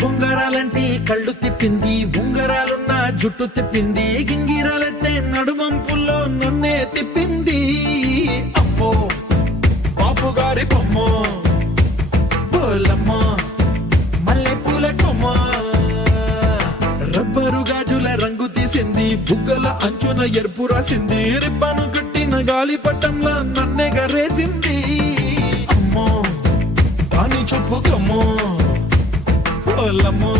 బొంగరాలంటే కళ్ళు తిప్పింది, ఉంగరాలున్న జుట్టు తిప్పింది, గింగిరాలెత్తే నడుమంపుల్లో నన్నే తిప్పింది. అమ్మో బాపు గారి బొమ్మ, పోలమ్మ మల్లె పూల కొమ్మ, రబ్బరు గాజుల రంగు తీసింది, బుగ్గల అంచున ఎరుపు రాసింది, రిబ్బను కట్టిన గాలిపటంలా నన్నే గరేసింది. అమ్మో దాని చెప్పుకమ్మో, పోలమ్మో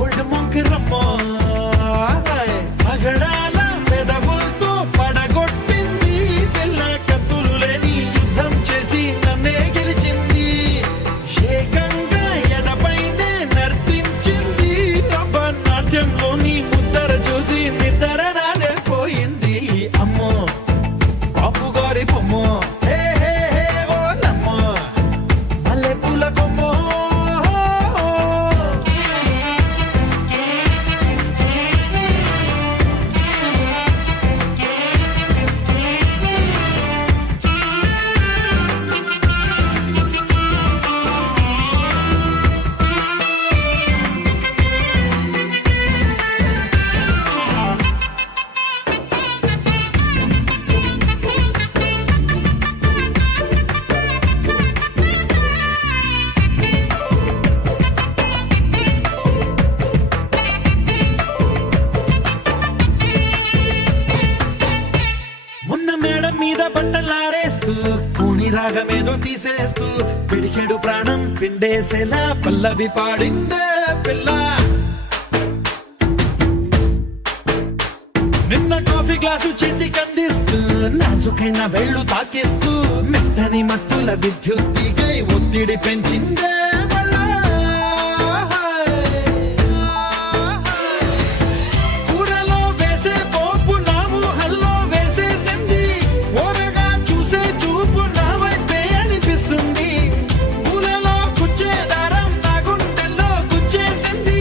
ఓల్డ్ మొంకిరమ్మో, పగడాల పెదవులతో పడగొట్టింది, పిల్ల కత్తులు లేని యుద్ధం చేసి నన్నే గెలిచింది, ఏకంగా ఎదపైనే నర్తించింది, రబ్బ నాట్యంలోని ముద్దర చూసి నిద్ర నాడే పోయింది. అమ్మో బాపు గారి బొమ్మో, హే హే హే ఓలమ్మో మల్లె పూల కొమ్మో. మొన్న మేడం మీద బట్టలారేస్తూ, కూని రాగమేదో తీసేస్తూ, పిడికెడు ప్రాణం పిండేసేలా పల్లవి పాడిందే పిల్ల. నిన్న కాఫీ గ్లాసు చేతి కందిస్తూ, నాజుకైన వేళ్ళు తాకేస్తూ, మెత్తని మత్తుల విద్యుత్తికై ఒత్తిడి పెంచిందే మళ్ళా. కూరలో వేసే పోపు నా మొహల్లో వేసేసింది, ఓరగా చూసే చూపు నా వైపే అనిపిస్తుంది, పూలలో గుచ్చే దారం నా గుండెల్లో గుచ్చేసింది,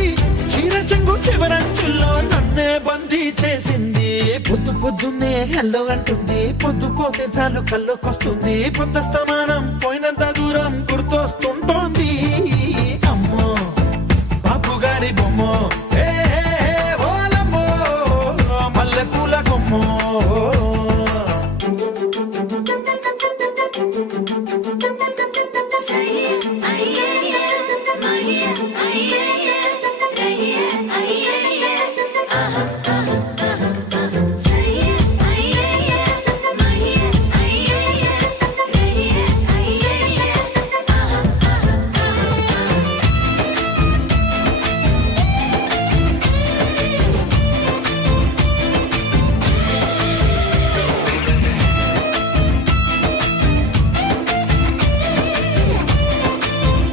చీర చెంగు చివరంచుల్లో నన్నే బందీ చేసింది. పొద్దు పొద్దున్నే హెల్లో అంటుంది, పొద్దు పోతే చాలు కళ్ళొకొస్తుంది, పొద్దస్తమానం పోయినంత దూరం గుర్తొస్తుంటోంది. అమ్మో బాపు గారి బొమ్మో, హే హే హే ఓలమ్మో మల్లె పూల కొమ్మో.